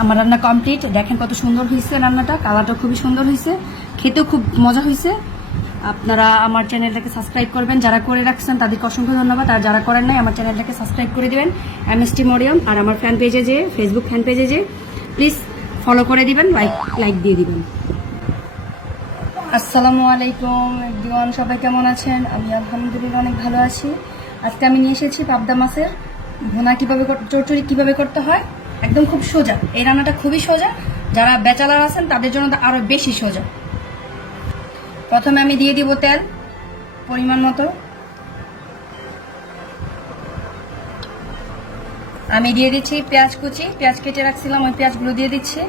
আমার রান্না কমপ্লিট। দেখেন কত সুন্দর হয়েছে রান্নাটা, কালারটা খুবই সুন্দর হয়েছে, খেতেও খুব মজা হয়েছে। আপনারা আমার চ্যানেলটাকে সাবস্ক্রাইব করবেন, যারা করে রাখছেন তাদেরকে অসংখ্য ধন্যবাদ, আর যারা করেন নাই আমার চ্যানেলটাকে সাবস্ক্রাইব করে দিবেন এমএসটি মরিয়ম। আর আমার ফ্যান পেজে যে ফেসবুক ফ্যান পেজে যে প্লিজ ফলো করে দিবেন, লাইক দিয়ে দিবেন। আসসালামু আলাইকুম এভরিওয়ান, সবাই কেমন আছেন? আমি আলহামদুলিল্লাহ অনেক ভালো আছি। আজকে আমি নিয়ে এসেছি পাবদা মাছের ভুনা কিভাবে চচ্চড়ি কিভাবে করতে হয়, একদম খুব সোজা। এই রান্নাটা খুবই সোজা, যারা ব্যাচেলার আছেন তাদের জন্য তো আরো বেশি সোজা। প্রথমে আমি দিয়ে দিব তেল পরিমাণ মতো। আমি দিয়ে দিচ্ছি পেঁয়াজ কুচি, পেঁয়াজ কেটে রাখছিলাম ওই পেঁয়াজগুলো দিয়ে দিচ্ছি,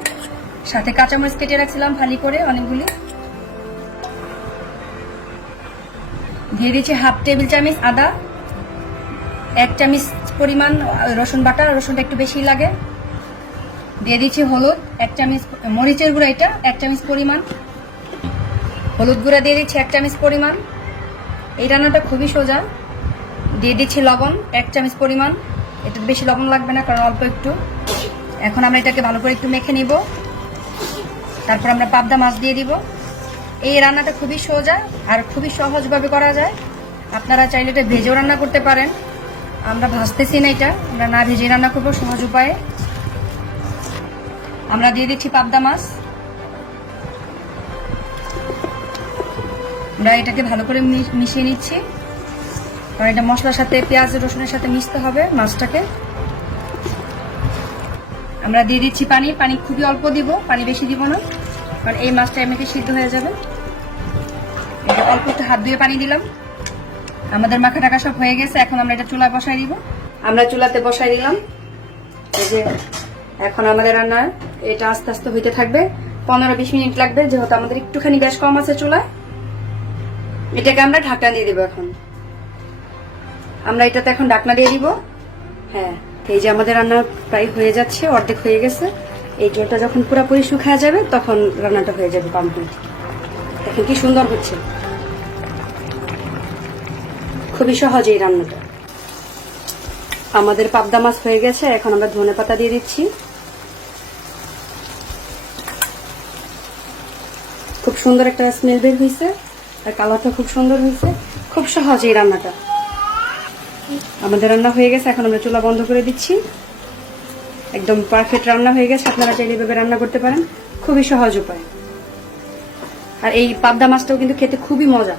সাথে কাঁচামরিচ কেটে রাখছিলাম ফালি করে অনেকগুলি। দিয়ে দিচ্ছি হাফ টেবিল চামচ আদা, 1 চামচ পরিমাণ রসুন বাটা, রসুনটা একটু বেশি লাগে। দিয়ে দিচ্ছি হলুদ 1 চামচ, মরিচের গুঁড়া এটা 1 চামচ পরিমাণ, হলুদ গুঁড়া দিয়ে দিচ্ছি 1 চামচ পরিমাণ। এই রান্নাটা খুবই সোজা। দিয়ে দিচ্ছি লবণ 1 চামচ পরিমাণ, এটা বেশি লবণ লাগবে না কারণ অল্প একটু। এখন আমরা এটাকে ভালো করে একটু মেখে নিব, তারপর আমরা পাবদা মাছ দিয়ে দিব। এই রান্নাটা খুবই সোজা আর খুবই সহজভাবে করা যায়। আপনারা চাইলে এটা ভেজেও রান্না করতে পারেন, আমরা ভাজতেছি না, এটা আমরা না ভেজে রান্না করবো সহজ উপায়ে। আমরা দিয়ে দিচ্ছি পাবদা মাছ, আমরা এটাকে ভালো করে মিশিয়ে নিচ্ছি কারণ এটা মশলার সাথে পেঁয়াজ রসুনের সাথে মিশতে হবে মাছটাকে। আমরা দিয়ে দিচ্ছি পানি, পানি খুবই অল্প দিব, পানি বেশি দিব না কারণ এই মাছটা এমনিতে সিদ্ধ হয়ে যাবে। এটা অল্প একটু হাত ধুয়ে পানি দিলাম। আমাদের মাখা টাকা সব হয়ে গেছে, এখন আমরা এটা চুলায় বসাই দিব। আমরা চুলাতে বসাই দিলাম। এই যে এখন আমাদের রান্না এটা আস্তে আস্তে হইতে থাকবে, 15-20 মিনিট লাগবে যেহেতু আমাদের একটুখানি গ্যাস কম আছে চুলায়। এটাকে আমরা ঢাকনা দিয়ে দিব। এখন আমরা এটাতে এখন ঢাকনা দিয়ে দিব। হ্যাঁ, এই যে আমাদের রান্না প্রায় হয়ে যাচ্ছে, অর্ধেক হয়ে গেছে। এই জলটা যখন পুরোপুরি শুকিয়ে যাবে তখন রান্নাটা হয়ে যাবে কমপ্লিট। দেখেন কি সুন্দর হচ্ছে, খুবই সহজ এই রান্নাটা। আমাদের পাবদা মাছ হয়ে গেছে, এখন আমরা ধনেপাতা দিয়ে দিচ্ছি। খুব সুন্দর একটা স্মেল বের হয়েছে আর কালারটা খুব সুন্দর হয়েছে। খুব সহজ এই রান্নাটা। আমাদের রান্না হয়ে গেছে, এখন আমরা চুলা বন্ধ করে দিচ্ছি। একদম পারফেক্ট রান্না হয়ে গেছে, আপনারা চাইলে এভাবে রান্না করতে পারেন, খুবই সহজ উপায়। আর এই পাবদা মাছটাও কিন্তু খেতে খুবই মজা।